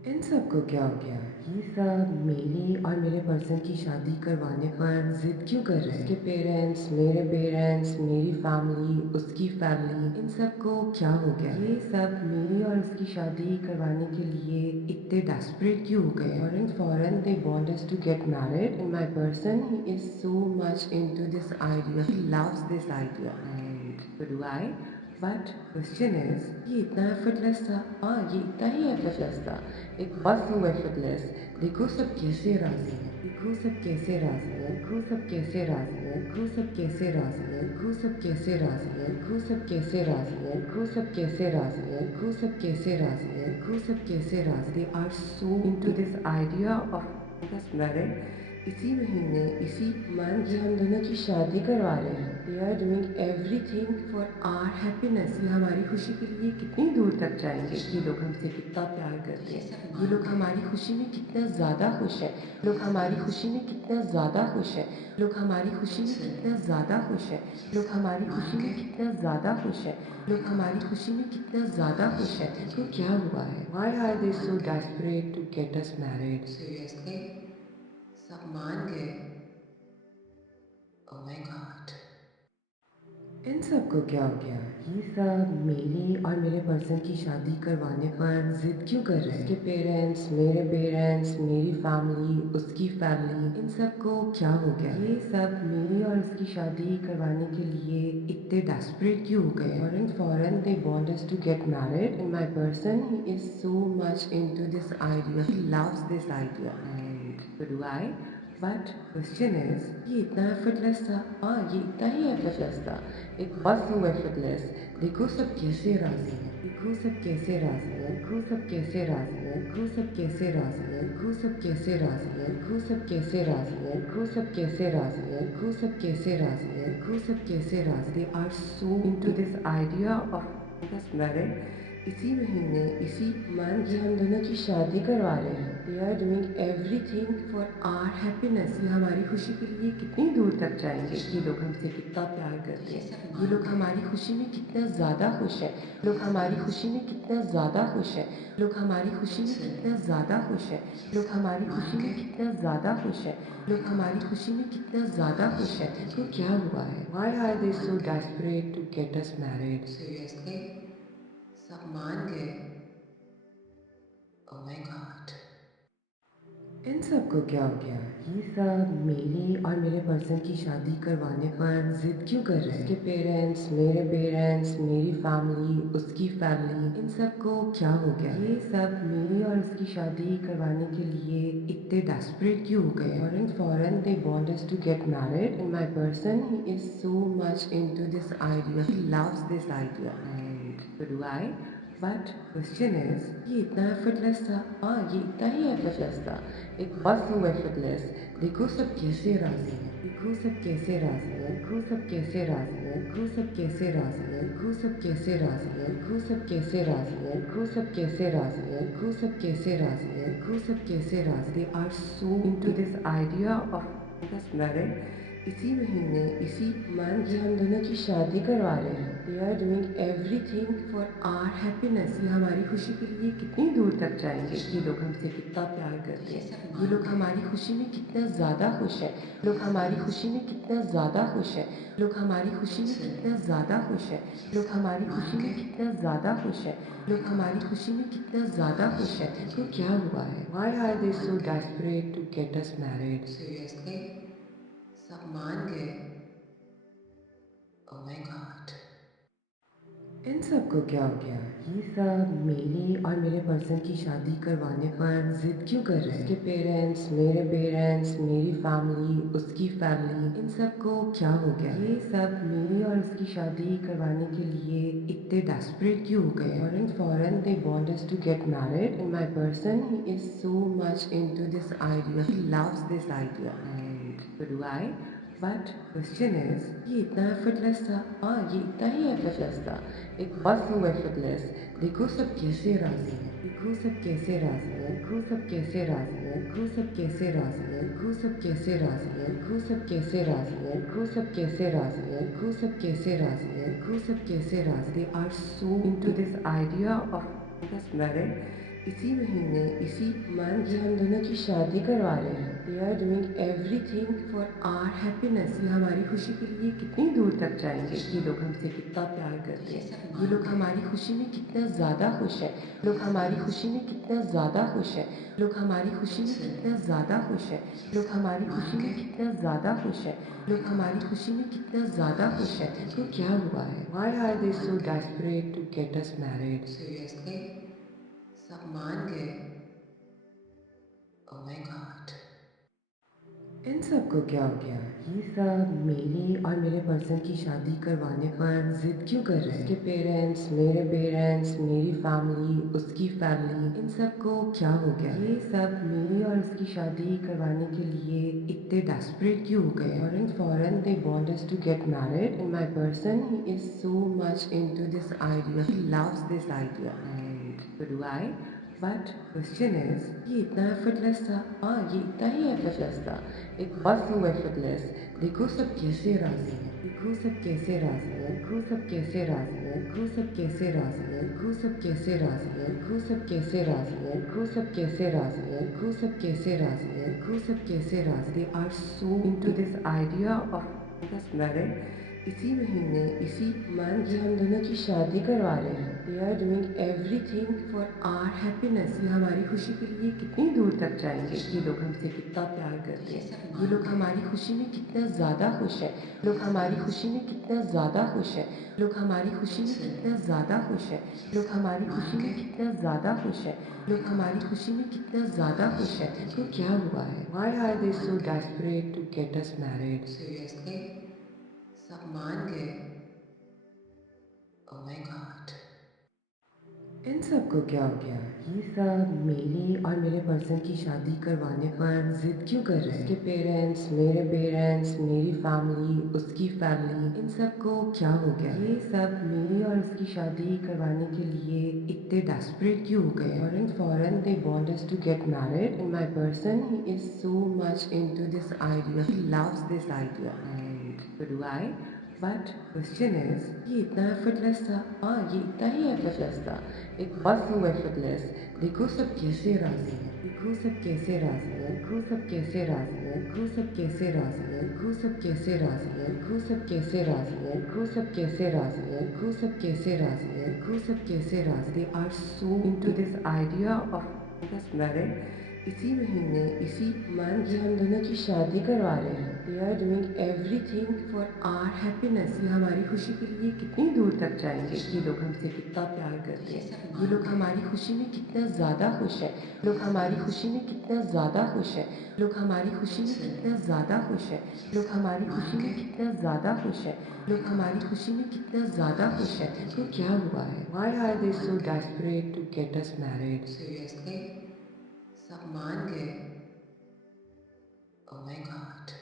इन सबको क्या हो गया? ये सब मेरी और मेरे पर्सन की शादी करवाने पर जिद क्यों कर रहे हैं? उसके पेरेंट्स, मेरे पेरेंट्स, मेरी फैमिली, उसकी फैमिली, इन सबको क्या हो गया? ये सब मेरी और उसकी शादी करवाने के लिए इतने डेस्परेट क्यों हो गए? फॉरन they want us to get married and my person he is so much into this idea. He loves this idea. And so do I. But question is ये इतना एफर्टलेस था। हाँ, ये इतना ही एफर्टलेस था। एक बस वो एफर्टलेस। देखो सब कैसे राजी है, देखो सब कैसे राजी है, देखो सब कैसे राजी है, देखो सब कैसे राजी है, देखो सब कैसे राजी है, देखो सब कैसे राजी है, देखो सब कैसे राजी है, देखो सब कैसे राजी है, देखो सब कैसे राजी। They are so into this idea of this marriage. इसी महीने, इसी मंथ ये हम दोनों की शादी करवा रहे हैं। They are doing everything for our happiness. ये हमारी खुशी के लिए कितनी दूर तक जाएंगे। ये लोग हमसे कितना प्यार करते हैं, ये लोग हमारी खुशी में कितना ज़्यादा खुश हैं, लोग हमारी खुशी में कितना ज़्यादा खुश हैं, लोग हमारी खुशी में कितना ज़्यादा खुश हैं, लोग हमारी खुशी में कितना ज़्यादा खुश हैं, लोग हमारी खुशी में कितना ज़्यादा खुश हैं। तो क्या हुआ है? Why are they so desperate to get us married? Seriously सब मान गए? Oh my God. इन सबको क्या हो गया? ये सब मेरी और मेरे पर्सन की शादी करवाने पर जिद क्यों कर रहे हैं? उसके पेरेंट्स, मेरे पेरेंट्स, मेरी फैमिली, उसकी फैमिली, इन सबको क्या हो गया? ये सब मेरी और उसकी शादी करवाने के लिए इतने डेस्परेट क्यों हो गए? फॉरन they want us to get married and my person he is so much into this idea. He loves this idea and so do I. But question is ये इतना एफर्टलेस था। हाँ, ये इतना ही एफर्टलेस था। एक बस वो एफर्टलेस। देखो सब कैसे राजी है, देखो सब कैसे राजी है, देखो सब कैसे राजी है, देखो सब कैसे राजी है, देखो सब कैसे राजी है, देखो सब कैसे राजी है, देखो सब कैसे राजी है, देखो सब कैसे राजी है, देखो सब कैसे राजी। They are so into this idea of this marriage. इसी महीने, इसी मंथ ये हम दोनों की शादी करवा रहे हैं। They are doing everything for our happiness. ये हमारी खुशी के लिए कितनी दूर तक जाएंगे। ये लोग हमसे कितना प्यार करते हैं, ये लोग हमारी खुशी में कितना ज़्यादा खुश हैं, लोग हमारी खुशी में कितना ज़्यादा खुश हैं, लोग हमारी खुशी में कितना ज़्यादा खुश हैं, लोग हमारी खुशी में कितना ज़्यादा खुश हैं, लोग हमारी खुशी में कितना ज़्यादा खुश हैं। तो क्या हुआ है? Why are they so desperate to get us married? Seriously सब मान गए? Oh my God. इन सबको क्या हो गया? ये सब मेरी और मेरे पर्सन की शादी करवाने पर जिद क्यों कर रहे हैं? उसके पेरेंट्स, मेरे पेरेंट्स, मेरी फैमिली, उसकी फैमिली, इन सबको क्या हो गया? ये सब मेरी और उसकी शादी करवाने के लिए इतने डेस्परेट क्यों हो गए? फॉरन they want us to get married and my person he is so much into this idea. He loves this idea and so do I. But question is ये इतना एफर्टलेस था। हाँ, ये इतना ही एफर्टलेस था। एक बस वो एफर्टलेस। देखो सब कैसे राजी है, देखो सब कैसे राजी है, देखो सब कैसे राजी है, देखो सब कैसे राजी है, देखो सब कैसे राजी है, देखो सब कैसे राजी है, देखो सब कैसे राजी है, देखो सब कैसे राजी है, देखो सब कैसे राजी। They are so into this idea of this marriage. इसी महीने, इसी मंथ ये हम दोनों की शादी करवा रहे हैं। They are doing everything for our happiness. ये हमारी खुशी के लिए कितनी दूर तक जाएंगे। ये लोग हमसे कितना प्यार करते हैं, ये लोग हमारी खुशी में कितना ज़्यादा खुश हैं, लोग हमारी खुशी में कितना ज़्यादा खुश हैं, लोग हमारी खुशी में कितना ज़्यादा खुश हैं, लोग हमारी खुशी में कितना ज़्यादा खुश हैं, लोग हमारी खुशी में कितना ज़्यादा खुश हैं। तो क्या हुआ है? Why are they so desperate to get us married? Seriously सब मान गए? Oh my God. इन सबको क्या हो गया? ये सब मेरी और मेरे पर्सन की शादी करवाने पर जिद क्यों कर रहे हैं? उसके पेरेंट्स, मेरे पेरेंट्स, मेरी फैमिली, उसकी फैमिली, इन सबको क्या हो गया? ये सब मेरी और उसकी शादी करवाने के लिए इतने डेस्परेट क्यों हो गए? फॉरन they want us to get married and my person he is so much into this idea. He loves this idea and so do I. But question is ये इतना एफर्टलेस था। हाँ, ये इतना ही एफर्टलेस था। एक बस वो एफर्टलेस। देखो सब कैसे राजी है, देखो सब कैसे राजी है, देखो सब कैसे राजी है, देखो सब कैसे राजी है, देखो सब कैसे राजी है, देखो सब कैसे राजी है, देखो सब कैसे राजी है, देखो सब कैसे राजी है, देखो सब कैसे राजी। They are so into this idea of this marriage. इसी महीने इसी मंथ ये हम दोनों की शादी करवा रहे हैं। They are doing everything for our happiness. ये हमारी खुशी के लिए कितनी दूर तक जाएंगे। ये लोग हमसे कितना प्यार करते हैं। ये लोग हमारी खुशी में कितना ज़्यादा खुश है। लोग हमारी खुशी में कितना ज़्यादा खुश है। लोग हमारी खुशी में कितना ज़्यादा खुश है। लोग हमारी खुशी में कितना ज़्यादा खुश है। लोग हमारी खुशी में कितना ज़्यादा खुश है। तो क्या हुआ है? Why are they so desperate to get us married? Seriously? सब मान गए? Oh my God. इन सबको क्या हो गया? ये सब मेरी और मेरे पर्सन की शादी करवाने पर जिद क्यों कर रहे हैं? उसके पेरेंट्स, मेरे पेरेंट्स, मेरी फैमिली, उसकी फैमिली, इन सबको क्या हो गया? ये सब मेरी और उसकी शादी करवाने के लिए इतने डेस्परेट क्यों हो गए? फॉरन they want us to get married and my person he is so much into this idea. He loves this idea and so do I. But question is ये इतना एफर्टलेस था। हाँ, ये इतना ही एफर्टलेस था। It was so effortless. देखो सब कैसे राजी हैं। देखो सब कैसे राजी हैं। देखो सब कैसे राजी हैं। देखो सब कैसे राजी हैं। देखो सब कैसे राजी हैं। देखो सब कैसे राजी हैं। देखो सब कैसे राजी हैं। देखो सब कैसे राजी हैं। देखो सब कैसे राजी। They are so into this idea of this marriage. इसी महीने इसी मंथ ये हम दोनों की शादी करवा रहे हैं। They are doing everything for our happiness. ये हमारी खुशी के लिए कितनी दूर तक जाएंगे। ये लोग हमसे कितना प्यार करते हैं। ये लोग हमारी खुशी में कितना ज़्यादा खुश है। लोग हमारी खुशी में कितना ज़्यादा खुश है। लोग हमारी खुशी में कितना ज़्यादा खुश है। लोग हमारी खुशी में कितना ज़्यादा खुश है। लोग हमारी खुशी में कितना ज़्यादा खुश है। तो क्या हुआ है? Why are they so desperate to get us married? Seriously? सब मान गए? Oh my God. इन सबको क्या हो गया? ये सब मेरी और मेरे पर्सन की शादी करवाने पर जिद क्यों कर रहे हैं? उसके पेरेंट्स, मेरे पेरेंट्स, मेरी फैमिली, उसकी फैमिली, इन सबको क्या हो गया? ये सब मेरी और उसकी शादी करवाने के लिए इतने डेस्परेट क्यों हो गए? फॉरन they want us to get married and my person he is so much into this idea. He loves this idea and so do I. But question is ये इतना एफर्टलेस था। हाँ, ये इतना ही एफर्टलेस था। It was so effortless. देखो सब कैसे राजी हैं। देखो सब कैसे राजी हैं। देखो सब कैसे राजी हैं। देखो सब कैसे राजी हैं। देखो सब कैसे राजी हैं। देखो सब कैसे राजी हैं। देखो सब कैसे राजी हैं। देखो सब कैसे राजी हैं। देखो सब कैसे राजी। They are so into this idea of this marriage. इसी महीने इसी मंथ ये हम दोनों की शादी करवा रहे हैं। They are doing everything for our happiness. ये हमारी खुशी के लिए कितनी दूर तक जाएंगे। ये लोग हमसे कितना प्यार करते हैं। ये लोग हमारी खुशी में कितना ज़्यादा खुश है। लोग हमारी खुशी में कितना ज़्यादा खुश है। लोग हमारी खुशी में कितना ज़्यादा खुश है। लोग हमारी खुशी में कितना ज़्यादा खुश है। लोग हमारी खुशी में कितना ज़्यादा खुश है। तो क्या हुआ है? Why are they so desperate to get us married? Seriously? सब मान गए? Oh my God.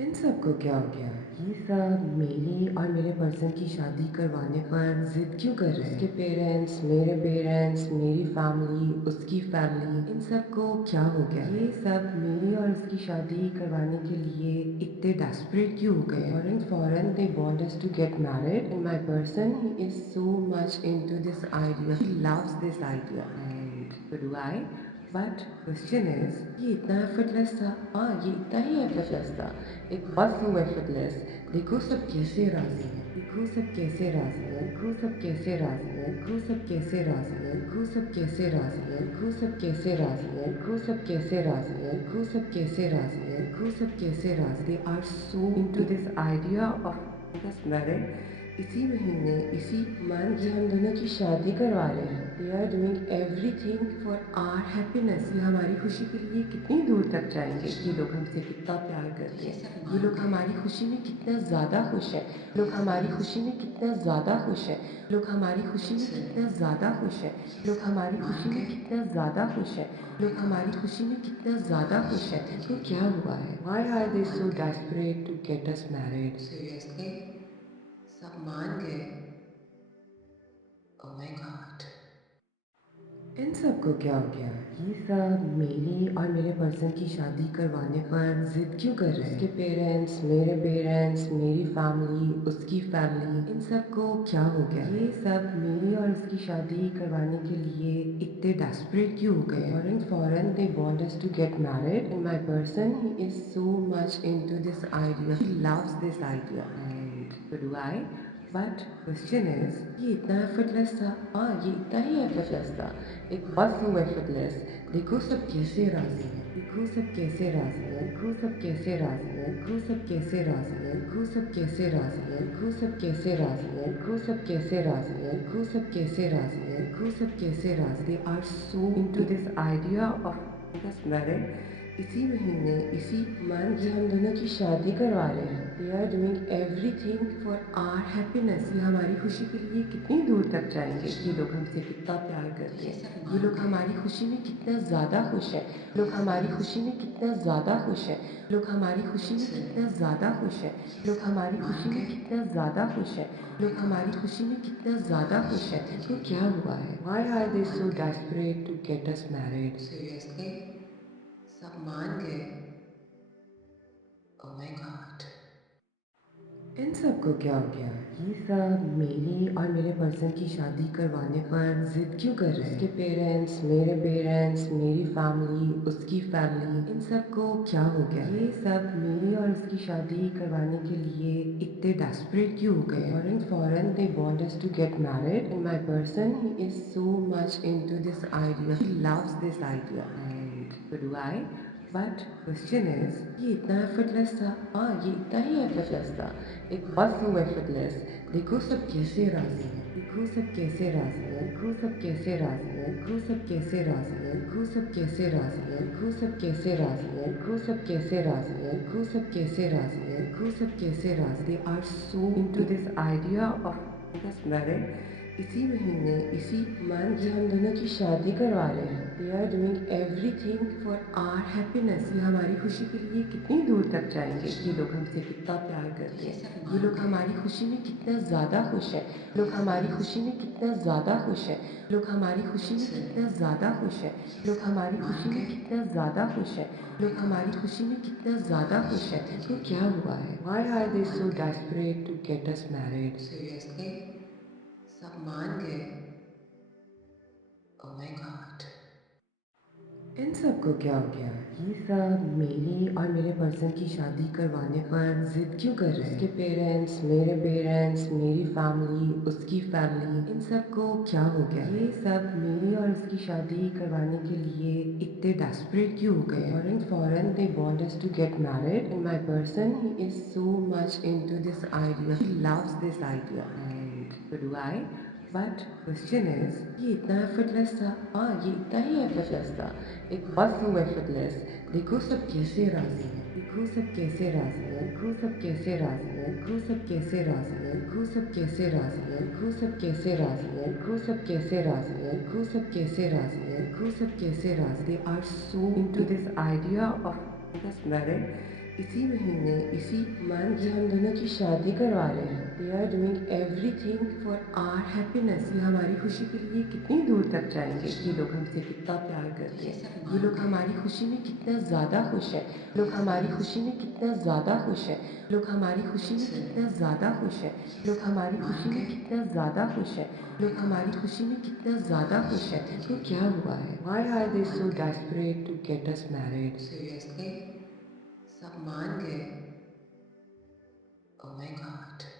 इन सबको क्या हो गया? ये सब मेरी और मेरे पर्सन की शादी करवाने पर जिद क्यों कर रहे हैं? उसके पेरेंट्स, मेरे पेरेंट्स, मेरी फैमिली, उसकी फैमिली, इन सबको क्या हो गया? ये सब मेरी और उसकी शादी करवाने के लिए इतने डेस्परेट क्यों हो गए? फॉरन they want us to get married and my person he is so much into this idea. He loves this idea and so do I. But question is ये इतना एफर्टलेस था। हाँ, ये इतना ही एफर्टलेस था। It was so effortless. देखो सब कैसे राजी हैं। देखो सब कैसे राजी हैं। देखो सब कैसे राजी हैं। देखो सब कैसे राजी हैं। देखो सब कैसे राजी हैं। देखो सब कैसे राजी हैं। देखो सब कैसे राजी हैं। देखो सब कैसे राजी हैं। देखो सब कैसे राजी। They are so into this idea of this marriage. इसी महीने इसी मंथ ये हम दोनों की शादी करवा रहे हैं। They are doing everything for our happiness. ये हमारी खुशी के लिए कितनी दूर तक जाएंगे। ये लोग हमसे कितना प्यार करते हैं। ये लोग हमारी खुशी में कितना ज़्यादा खुश है। लोग हमारी खुशी में कितना ज़्यादा खुश है। लोग हमारी खुशी में कितना ज़्यादा खुश है। लोग हमारी खुशी में कितना ज़्यादा खुश है। लोग हमारी खुशी में कितना ज़्यादा खुश है। तो क्या हुआ है? Why are they so desperate to get us married? Seriously? सब मान गए? Oh my God. इन सबको क्या हो गया? ये सब मेरी और मेरे पर्सन की शादी करवाने पर जिद क्यों कर रहे हैं? उसके पेरेंट्स, मेरी फैमिली, उसकी फैमिली, इन सबको क्या हो गया? ये सब मेरी और उसकी शादी करवाने के लिए इतने डेस्परेट क्यों हो गए? फॉरन they want us to get married and my person he is so much into this idea. He loves this idea. And so do I. But question is ये इतना एफर्टलेस था। हाँ, ये इतना ही एफर्टलेस था। It was so effortless. देखो सब कैसे राजी हैं, देखो सब कैसे राजी हैं, देखो सब कैसे राजी हैं, देखो सब कैसे राजी हैं, देखो सब कैसे राजी हैं, देखो सब कैसे राजी हैं, देखो सब कैसे राजी हैं, देखो सब कैसे राजी हैं, देखो सब कैसे राजी। They are so into this idea of this marriage. इसी महीने, इसी मंथ ये हम दोनों की शादी करवा रहे हैं। They are doing everything for our happiness. ये हमारी खुशी के लिए कितनी दूर तक जाएंगे। ये लोग हमसे कितना प्यार करते हैं, ये लोग हमारी खुशी में कितना ज़्यादा खुश है, लोग हमारी खुशी में कितना ज़्यादा खुश है, लोग हमारी खुशी में कितना ज़्यादा खुश है, लोग हमारी खुशी में कितना ज़्यादा खुश है, लोग हमारी खुशी में कितना ज़्यादा खुश है। तो क्या हुआ है? Why are they so desperate to get us married? Seriously सब मान गए? Oh my God. इन सबको क्या हो गया? ये सब मेरी और मेरे पर्सन की शादी करवाने पर जिद क्यों कर रहे हैं? उसके पेरेंट्स, मेरी फैमिली, उसकी फैमिली, इन सबको क्या हो गया? ये सब मेरी और उसकी शादी करवाने के लिए इतने डेस्परेट क्यों हो गए? फॉरन they want us to get married and my person he is so much into this idea. He loves this idea and so do I. But question is ये इतना एफर्टलेस था। हाँ, ये इतना ही एफर्टलेस था। It was so effortless. देखो सब कैसे राजी हैं, देखो सब कैसे राजी हैं, देखो सब कैसे राजी हैं, देखो सब कैसे राजी हैं, देखो सब कैसे राजी हैं, देखो सब कैसे राजी हैं, देखो सब कैसे राजी हैं, देखो सब कैसे राजी हैं, देखो सब कैसे राजी। They are so into this idea of this marriage. इसी महीने, इसी मंथ ये हम दोनों की शादी करवा रहे हैं। They are doing everything for our happiness. ये हमारी खुशी के लिए कितनी दूर तक जाएंगे। ये लोग हमसे कितना प्यार करते हैं, ये लोग हमारी खुशी में कितना ज़्यादा खुश है, लोग हमारी खुशी में कितना ज़्यादा खुश है, लोग हमारी खुशी में कितना ज़्यादा खुश है, लोग हमारी खुशी में कितना ज़्यादा खुश है, लोग हमारी खुशी में कितना ज़्यादा खुश है। तो क्या हुआ है? Why are they so desperate to get us married? Seriously सब मान गए? Oh my God. इन सबको क्या हो गया? ये सब मेरी और मेरे पर्सन की शादी करवाने पर जिद क्यों कर रहे हैं? उसके पेरेंट्स, मेरी फैमिली, उसकी फैमिली, इन सबको क्या हो गया? ये सब मेरी और उसकी शादी करवाने के लिए इतने डेस्परेट क्यों हो गए? फॉरन they want us to get married and my person he is so much into this idea. He loves this idea and so do I. But question is ये इतना एफर्टलेस था। हाँ, ये इतना ही एफर्टलेस था। It was so effortless. देखो सब कैसे राजी हैं, देखो सब कैसे राजी हैं, देखो सब कैसे राजी हैं, देखो सब कैसे राजी हैं, देखो सब कैसे राजी हैं, देखो सब कैसे राजी हैं, देखो सब कैसे राजी हैं, देखो सब कैसे राजी हैं, देखो सब कैसे राजी। They are so into this idea of this marriage. इसी महीने, इसी मंथ ये हम दोनों की शादी करवा रहे हैं। They are doing everything for our happiness. ये हमारी खुशी के लिए कितनी दूर तक जाएंगे। ये लोग हमसे कितना प्यार करते हैं, ये लोग हमारी खुशी में कितना ज़्यादा खुश है, लोग हमारी खुशी में कितना ज़्यादा खुश है, लोग हमारी खुशी में कितना ज़्यादा खुश है, लोग हमारी खुशी में कितना ज़्यादा खुश है, लोग हमारी खुशी में कितना ज़्यादा खुश है। तो क्या हुआ है? Why are they so desperate to get us married? Seriously सब मान गए? Oh my God.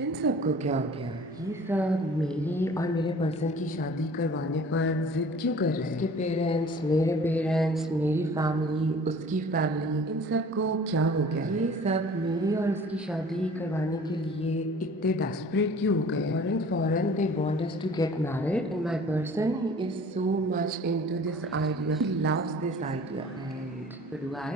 इन सबको क्या हो गया? ये सब मेरी और मेरे पर्सन की शादी करवाने पर जिद क्यों कर रहे हैं? उसके पेरेंट्स, मेरी फैमिली, उसकी फैमिली, इन सबको क्या हो गया? ये सब मेरी और उसकी शादी करवाने के लिए इतने डेस्परेट क्यों हो गए? फॉरन they want us to get married and my person he is so much into this idea. He loves this idea and so do I.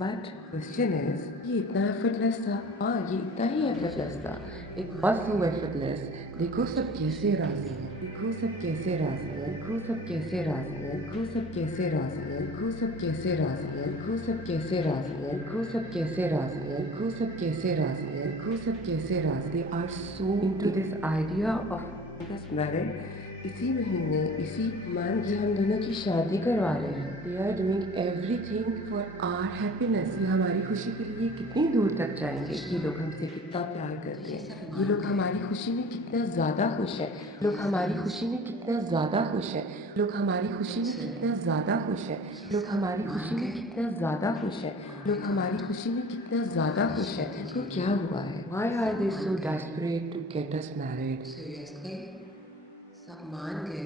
But question is ये इतना एफर्टलेस था। हाँ, ये इतना ही एफर्टलेस था। It was so effortless. देखो सब कैसे राजी हैं, देखो सब कैसे राजी हैं, देखो सब कैसे राजी हैं, देखो सब कैसे राजी हैं, देखो सब कैसे राजी हैं, देखो सब कैसे राजी हैं, देखो सब कैसे राजी हैं, देखो सब कैसे राजी हैं, देखो सब कैसे राजी। They are so into this idea of this marriage. इसी महीने इसी मंथ ये हम दोनों की शादी करवा रहे हैं। They are doing everything for our happiness. ये हमारी खुशी के लिए कितनी दूर तक जाएंगे। ये लोग हमसे कितना प्यार करते हैं, ये लोग हमारी खुशी में कितना ज़्यादा खुश हैं, लोग हमारी खुशी में कितना ज़्यादा खुश हैं, लोग हमारी खुशी में कितना ज़्यादा खुश हैं, लोग हमारी खुशी में कितना ज़्यादा खुश हैं, लोग हमारी खुशी में कितना ज़्यादा खुश हैं। तो क्या हुआ है? Why are they so desperate to get us married? Seriously सब मान गए